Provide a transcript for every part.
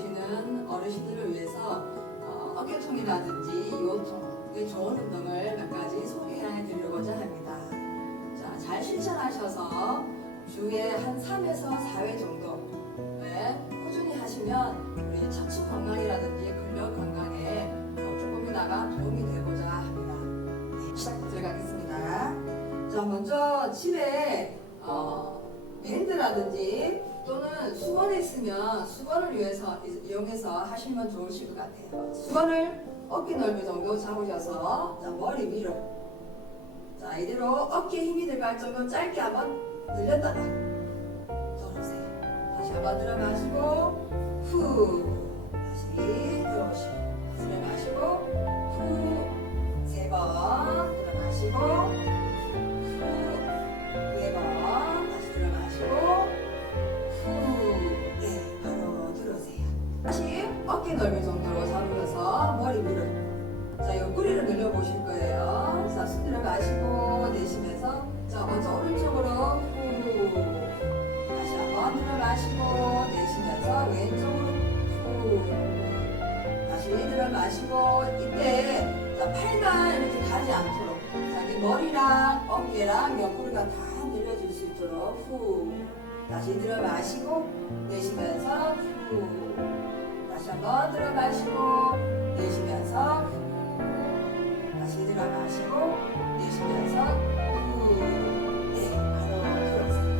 계시는 어르신들을 위해서 어, 어깨통이라든지 요통에 좋은 운동을 몇 가지 소개해 드리려고자 합니다. 자, 잘 실천하셔서 주에 한 3에서 4회 정도 네, 꾸준히 하시면 우리 척추 건강이라든지 근력 건강에 어, 조금이나마 도움이 되고자 합니다. 네, 시작 들어가겠습니다. 자, 먼저 집에 어, 밴드라든지 또는 수건이 있으면 수건을 위해서 이- 이용해서 하시면 좋으실 것 같아요. 수건을 어깨 넓이 정도 잡으셔서 자, 머리 위로 자 이대로 어깨 힘이 들어갈 정도 짧게 한번 늘렸다가 들어오세요. 다시 한번 들어마시고 후 다시 들어오시고 다시 들어마시고 후 세 번 들어마시고 머리랑 어깨랑 옆구리가 다 늘려질 수 있도록 후 다시 들어 마시고 내쉬면서 후 다시 한번 들어 마시고 내쉬면서 후 다시 들어 마시고 내쉬면서 후. 네, 바로 들어오세요.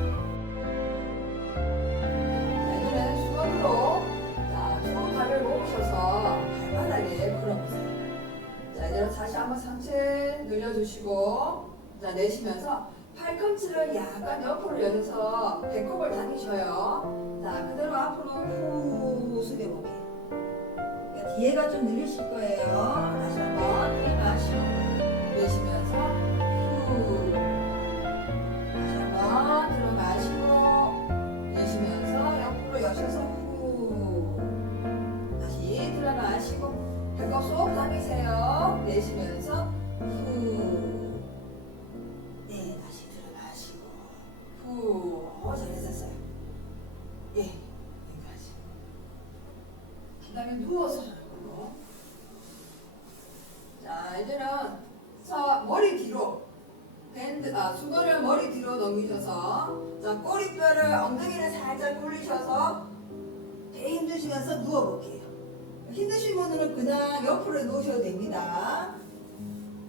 자, 이제는 수건으로 자, 두 발을 모으셔서 발바닥에 걸어보세요. 자, 이제 다시 한번 상체 늘려주시고 자, 내쉬면서 팔꿈치를 약간 옆으로 열어서 배꼽을 당기셔요. 자, 그대로 앞으로 후 숙여볼게요. 그러니까 뒤에가 좀 늘리실 거예요. 뒤로 넘기셔서 자, 꼬리뼈를 엉덩이를 살짝 굴리셔서 배 힘주시면서 누워볼게요. 힘드신 분들은 그냥 옆으로 놓으셔도 됩니다.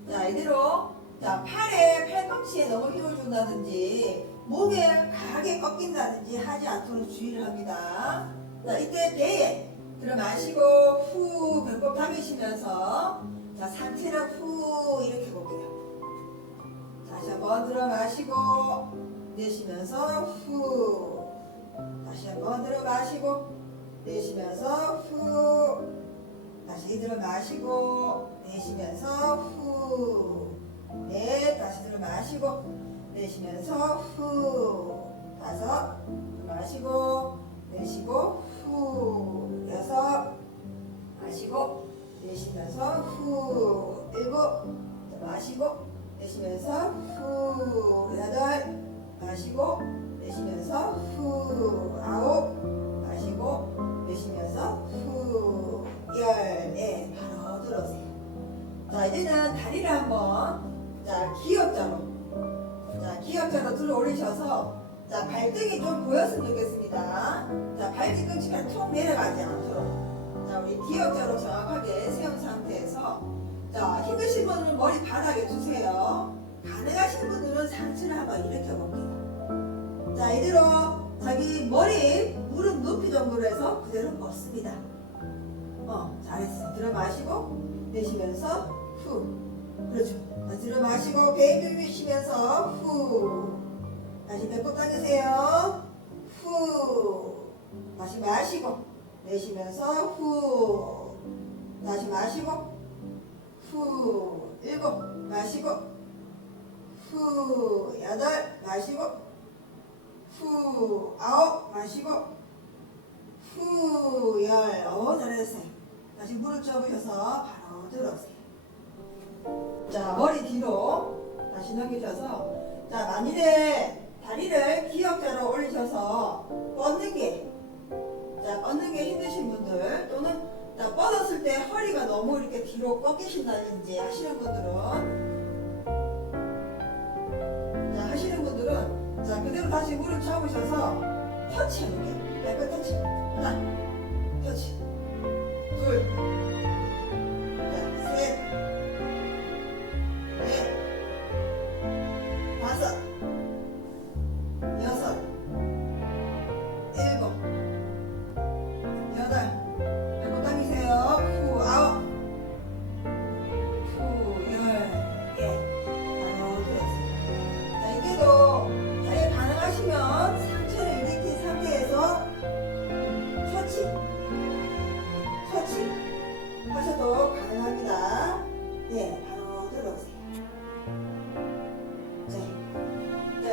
자, 이대로 자, 팔에 팔꿈치에 너무 힘을 준다든지 목에 강하게 꺾인다든지 하지 않도록 주의를 합니다. 자, 이때 배에 들어 마시고 후 배꼽 당기시면서 자, 상체를 후 이렇게 볼게요. 다시 한번 들어 마시고 내쉬면서 후. 다시 한번 들어 마시고 내쉬면서 후. 다시 들어 마시고 내쉬면서 후. 네, 다시 들어 마시고 내쉬면서 후. 다섯 마시고 내쉬고 후. 여섯 마시고 내쉬면서 후. 일곱 마시고 내쉬면서 후. 여덟. 마시고 내쉬면서 후. 아홉. 마시고 내쉬면서 후열. 예, 바로 들어오세요. 자 이제는 다리를 한번 자 기역자로. 자 기역자로 들어 올리셔서 자 발등이 좀 보였으면 좋겠습니다. 자 발뒤꿈치가 툭 내려가지 않도록. 자 우리 기역자로 정확하게 세운 상태에서 자 힘드신 분은 머리 바닥에 두세요. 가능하신 분들은 상체를 한번 일으켜 볼게요. 자 이대로 자기 머리 무릎 높이 정도로 해서 그대로 뻗습니다. 어 잘했어. 들어 마시고 내쉬면서 후. 그렇죠. 다시 들어 마시고 배 들이쉬면서 후. 다시 배꼽 당기세요. 후. 다시 마시고 내쉬면서 후. 다시 마시고 후. 일곱 마시고 후. 여덟 마시고 후. 아홉 마시고 후. 열. 어 잘했어요. 다시 무릎 접으셔서 바로 들어오세요. 자, 머리 뒤로 다시 넘기셔서 자, 만일에 다리를 기역자로 올리셔서 뻗는 게, 자, 뻗는 게 힘드신 분들 너무 이렇게 뒤로 꺾이신다든지 하시는 분들은 자, 하시는 분들은 자, 그대로 다시 무릎 잡으셔서 터치 해볼게요. 배끝 터치. 하나, 터치. 둘,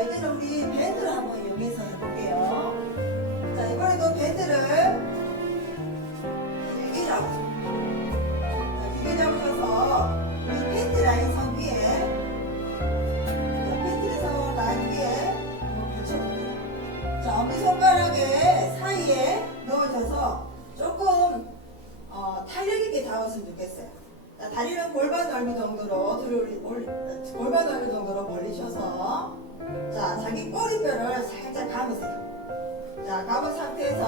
자, 이제는 우리 밴드를 한번 이용해서 해볼게요. 자, 이번에도 밴드를 길게 잡으세요. 자, 길게 잡으셔서 이 팬티 라인 선 위에 자, 팬티에서 라인 위에 한번 받쳐볼게요. 자, 엄지손가락에 사이에 넣으셔서 조금 어, 탄력 있게 잡았으면 좋겠어요. 자, 다리는 골반 넓이 정도로 들어 올리, 골반 넓이 정도로 벌리셔서 자, 자기 꼬리뼈를 살짝 감으세요. 자, 감은 상태에서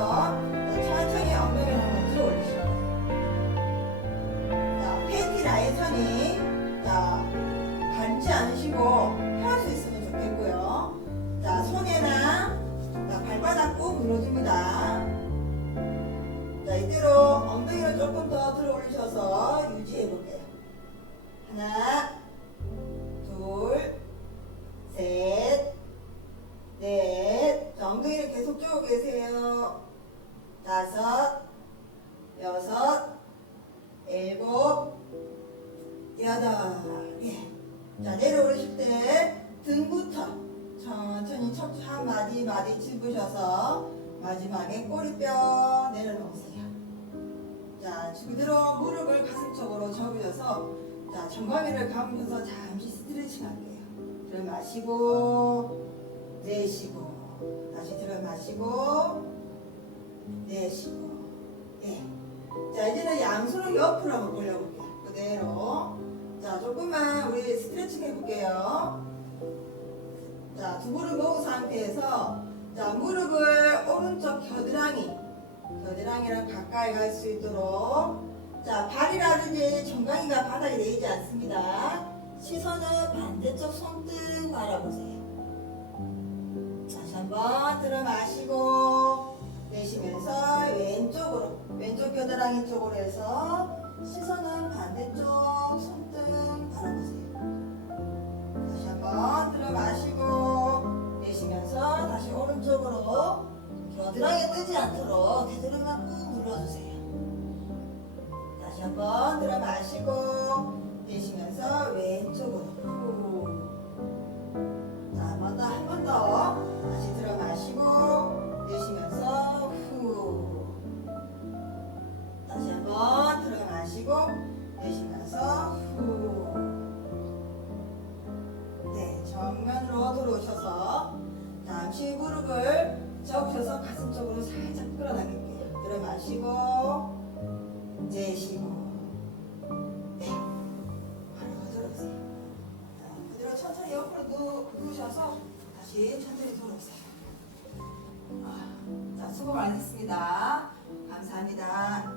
여덟. 예. 자, 내려오실 때 등부터 천천히 한 마디 마디 짚으셔서 마지막에 꼬리뼈 내려놓으세요. 자, 그대로 무릎을 가슴 쪽으로 접으셔서 자, 정강이를 감으면서 잠시 스트레칭 할게요. 들어 마시고 내쉬고 다시 들어 마시고 내쉬고 예. 자, 이제는 양손을 옆으로 한번 올려볼게요. 그대로 자, 조금만 우리 스트레칭 해볼게요. 자, 두 무릎 모은 상태에서 자, 무릎을 오른쪽 겨드랑이, 겨드랑이랑 가까이 갈 수 있도록 자, 발이라든지 정강이가 바닥에 내리지 않습니다. 시선은 반대쪽 손등 바라보세요. 다시 한번 들어 마시고 내쉬면서 왼쪽으로, 왼쪽 겨드랑이 쪽으로 해서 시선은 반대쪽 손등 바라보세요. 쉬셔서 다시 천천히 손 오세요. 아, 자, 수고 많으셨습니다. 감사합니다.